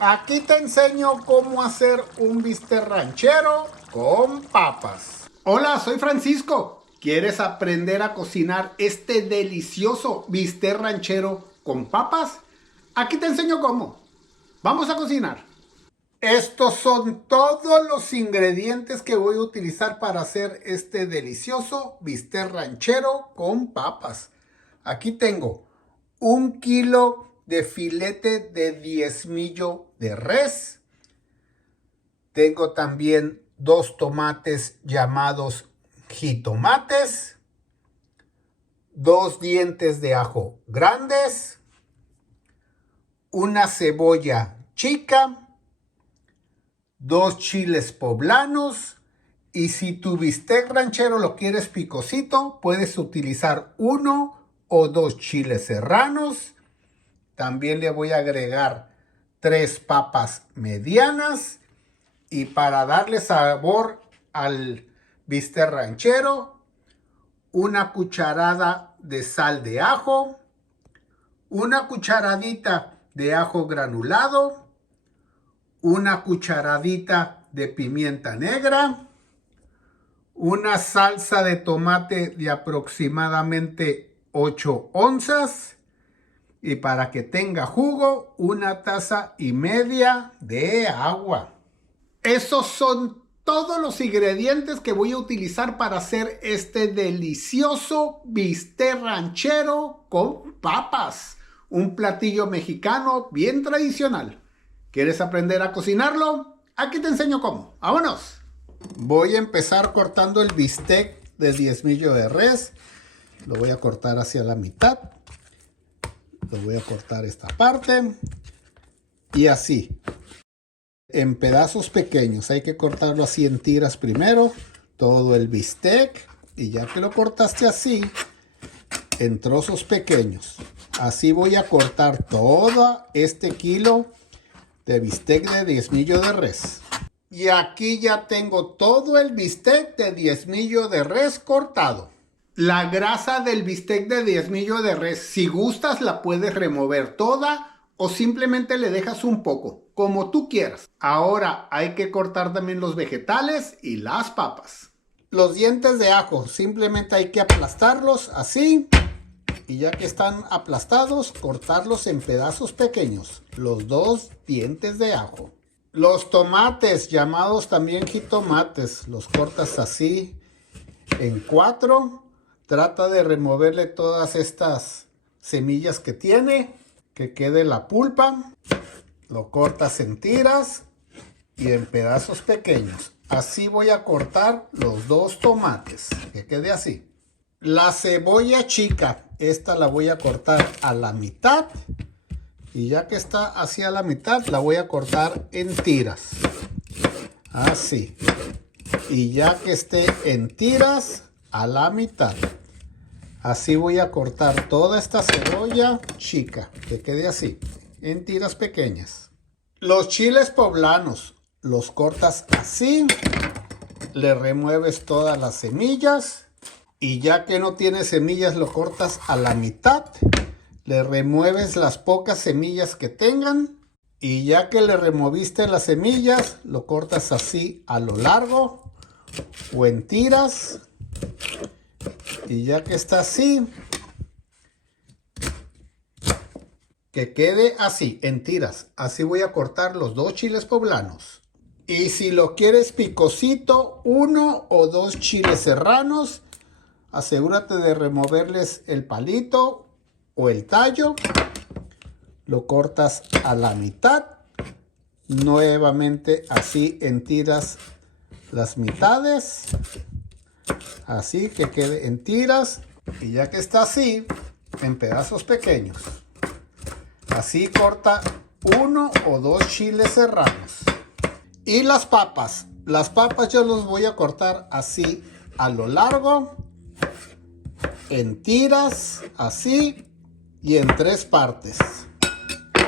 Aquí te enseño cómo hacer un bistec ranchero con papas. Hola, soy Francisco. ¿Quieres aprender a cocinar este delicioso bistec ranchero con papas? Aquí te enseño cómo. Vamos a cocinar. Estos son todos los ingredientes que voy a utilizar para hacer este delicioso bistec ranchero con papas. Aquí tengo 1 kilo de filete de diezmillo de res. Tengo también 2 tomates llamados jitomates, 2 dientes de ajo grandes, una cebolla chica, 2 chiles poblanos, y si tu bistec ranchero lo quieres picosito, puedes utilizar 1 o 2 chiles serranos. También le voy a agregar 3 papas medianas, y para darle sabor al bistec ranchero, una cucharada de sal de ajo, una cucharadita de ajo granulado, una cucharadita de pimienta negra, una salsa de tomate de aproximadamente 8 onzas, y para que tenga jugo, 1,5 tazas de agua. Esos son todos los ingredientes que voy a utilizar para hacer este delicioso bistec ranchero con papas. Un platillo mexicano bien tradicional. ¿Quieres aprender a cocinarlo? Aquí te enseño cómo. ¡Vámonos! Voy a empezar cortando el bistec de diezmillo de res. Lo voy a cortar hacia la mitad. Lo voy a cortar esta parte. Y así. En pedazos pequeños. Hay que cortarlo así en tiras primero. Todo el bistec. Y ya que lo cortaste así, en trozos pequeños. Así voy a cortar todo este kilo de bistec de diezmillo de res. Y aquí ya tengo todo el bistec de diezmillo de res cortado. La grasa del bistec de diezmillo de res, si gustas, la puedes remover toda o simplemente le dejas un poco, como tú quieras. Ahora hay que cortar también los vegetales y las papas. Los dientes de ajo, simplemente hay que aplastarlos así. Y ya que están aplastados, cortarlos en pedazos pequeños. Los 2 dientes de ajo. Los tomates, llamados también jitomates, los cortas así en 4. Trata de removerle todas estas semillas que tiene, que quede la pulpa. Lo cortas en tiras y en pedazos pequeños. Así voy a cortar los 2 tomates, que quede así. La cebolla chica, esta la voy a cortar a la mitad. Y ya que está hacia la mitad, la voy a cortar en tiras. Así. Y ya que esté en tiras, a la mitad. Así voy a cortar toda esta cebolla chica, que quede así, en tiras pequeñas. Los chiles poblanos, los cortas así. Le remueves todas las semillas. Y ya que no tiene semillas, lo cortas a la mitad. Le remueves las pocas semillas que tengan. Y ya que le removiste las semillas, lo cortas así a lo largo o en tiras. Y ya que está así, que quede así, en tiras. Así voy a cortar los 2 chiles poblanos. Y si lo quieres picosito, 1 o 2 chiles serranos. Asegúrate de removerles el palito o el tallo. Lo cortas a la mitad. Nuevamente así en tiras las mitades. Así que quede en tiras. Y ya que está así, en pedazos pequeños. Así corta 1 o 2 chiles serranos. Y las papas. Las papas yo los voy a cortar así a lo largo. En tiras, así, y en 3 partes,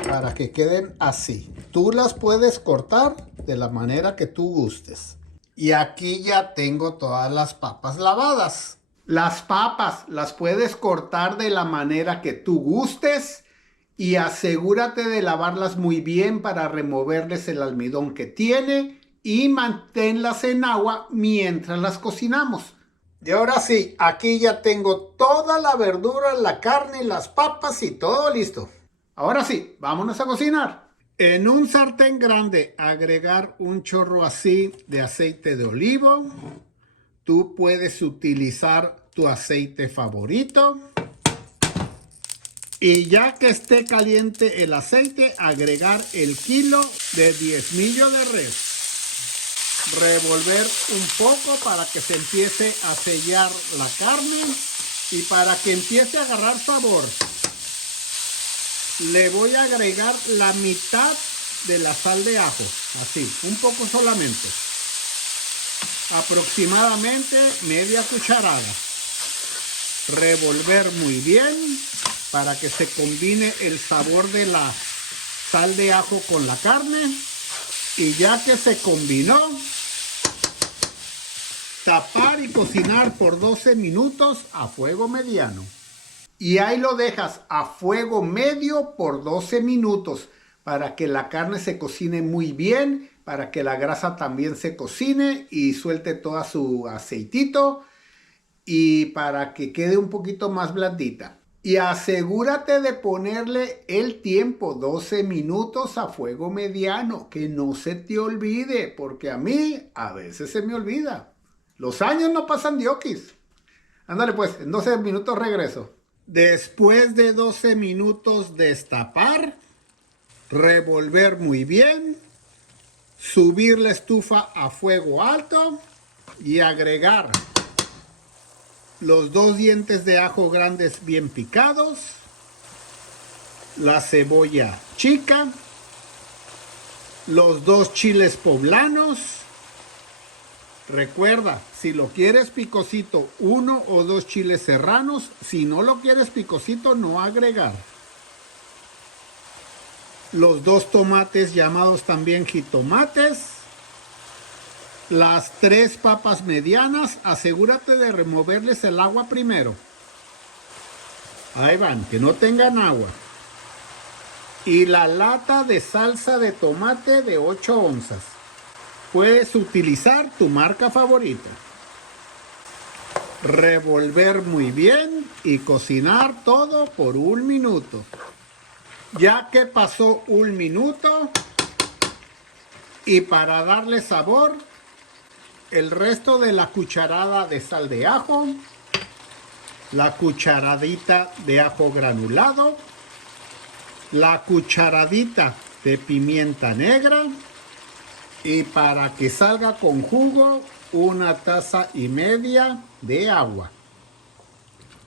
para que queden así. Tú las puedes cortar de la manera que tú gustes. Y aquí ya tengo todas las papas lavadas. Las papas las puedes cortar de la manera que tú gustes Y asegúrate de lavarlas muy bien para removerles el almidón que tiene y manténlas en agua mientras las cocinamos. Y ahora sí, aquí ya tengo toda la verdura, la carne, las papas y todo listo. Ahora sí, vámonos a cocinar. En un sartén grande agregar un chorro así de aceite de olivo. Tú puedes utilizar tu aceite favorito. Y ya que esté caliente el aceite, agregar el kilo de diezmillo de res. Revolver un poco para que se empiece a sellar la carne y para que empiece a agarrar sabor. Le voy a agregar la mitad de la sal de ajo, así, un poco solamente. Aproximadamente media cucharada. Revolver muy bien para que se combine el sabor de la sal de ajo con la carne. Y ya que se combinó, tapar y cocinar por 12 minutos a fuego mediano. Y ahí lo dejas a fuego medio por 12 minutos para que la carne se cocine muy bien, para que la grasa también se cocine y suelte todo su aceitito y para que quede un poquito más blandita. Y asegúrate de ponerle el tiempo, 12 minutos a fuego mediano, que no se te olvide, porque a mí a veces se me olvida. Los años no pasan de oquis. Ándale pues, en 12 minutos regreso. Después de 12 minutos destapar, revolver muy bien, subir la estufa a fuego alto y agregar los 2 dientes de ajo grandes bien picados, la cebolla chica, los 2 chiles poblanos. Recuerda, si lo quieres picosito, 1 o 2 chiles serranos. Si no lo quieres picosito, no agregar. Los 2 tomates llamados también jitomates. Las 3 papas medianas, asegúrate de removerles el agua primero. Ahí van, que no tengan agua. Y la lata de salsa de tomate de 8 onzas. Puedes utilizar tu marca favorita. Revolver muy bien y cocinar todo por 1 minuto. Ya que pasó 1 minuto, y para darle sabor, el resto de la cucharada de sal de ajo, la cucharadita de ajo granulado, la cucharadita de pimienta negra y para que salga con jugo, 1,5 tazas de agua.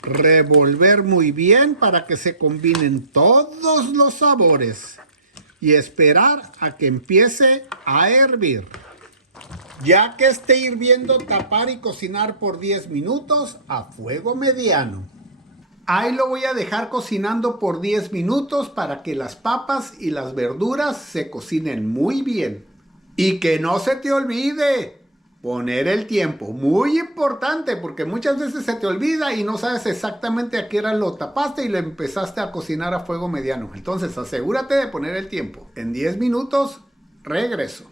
Revolver muy bien para que se combinen todos los sabores y esperar a que empiece a hervir. Ya que esté hirviendo, tapar y cocinar por 10 minutos a fuego mediano. Ahí lo voy a dejar cocinando por 10 minutos para que las papas y las verduras se cocinen muy bien. Y que no se te olvide poner el tiempo. Muy importante, porque muchas veces se te olvida y no sabes exactamente a qué hora lo tapaste y lo empezaste a cocinar a fuego mediano. Entonces asegúrate de poner el tiempo. En 10 minutos regreso.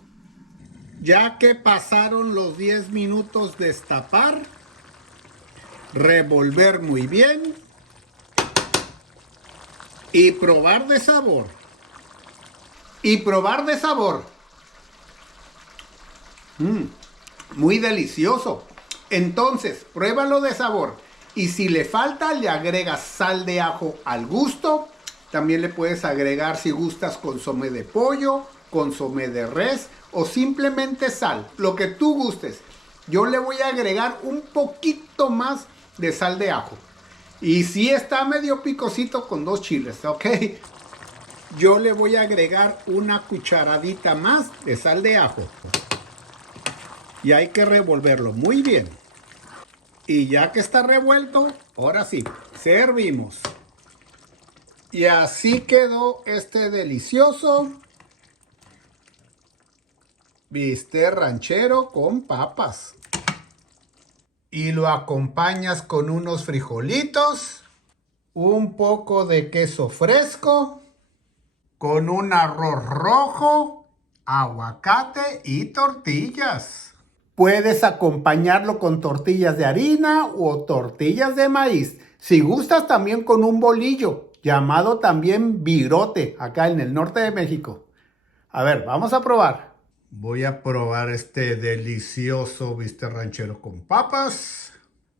Ya que pasaron los 10 minutos, destapar, revolver muy bien y probar de sabor. Muy delicioso. Entonces, pruébalo de sabor. Y si le falta, le agregas sal de ajo al gusto. También le puedes agregar, si gustas, consomé de pollo, consomé de res o simplemente sal, lo que tú gustes. Yo le voy a agregar un poquito más de sal de ajo. Y si está medio picosito con 2 chiles, ¿ok? Yo le voy a agregar 1 cucharadita más de sal de ajo. Y hay que revolverlo muy bien. Y ya que está revuelto, ahora sí, servimos. Y así quedó este delicioso bistec ranchero con papas. Y lo acompañas con unos frijolitos, un poco de queso fresco con un arroz rojo, aguacate y tortillas. Puedes acompañarlo con tortillas de harina o tortillas de maíz. Si gustas, también con un bolillo, llamado también virote, acá en el norte de México. A ver, vamos a probar. Voy a probar este delicioso bistec ranchero con papas.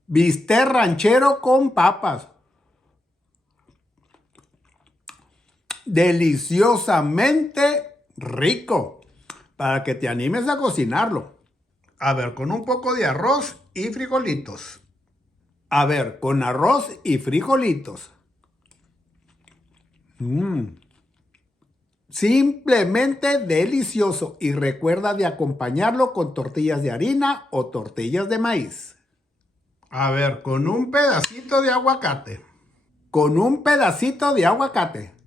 Bistec ranchero con papas. Deliciosamente rico, para que te animes a cocinarlo. A ver, con un poco de arroz y frijolitos. A ver, con arroz y frijolitos. Simplemente delicioso, y recuerda de acompañarlo con tortillas de harina o tortillas de maíz. A ver, con un pedacito de aguacate. Con un pedacito de aguacate.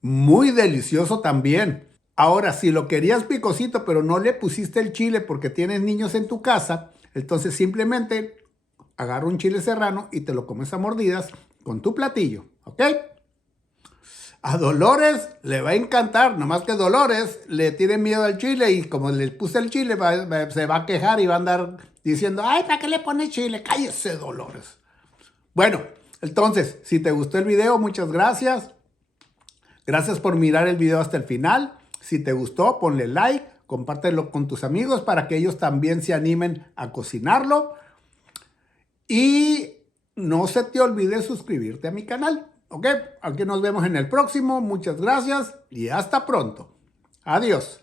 Muy delicioso también. Ahora, si lo querías picosito, pero no le pusiste el chile porque tienes niños en tu casa, entonces simplemente agarra un chile serrano y te lo comes a mordidas con tu platillo, ¿ok? A Dolores le va a encantar, nomás que Dolores le tiene miedo al chile y como le puse el chile se va a quejar y va a andar diciendo, ay, ¿para qué le pones chile? Cállese, Dolores. Bueno, entonces, si te gustó el video, muchas gracias. Gracias por mirar el video hasta el final. Si te gustó, ponle like, compártelo con tus amigos para que ellos también se animen a cocinarlo. Y no se te olvide suscribirte a mi canal, ¿ok? Aquí nos vemos en el próximo. Muchas gracias y hasta pronto. Adiós.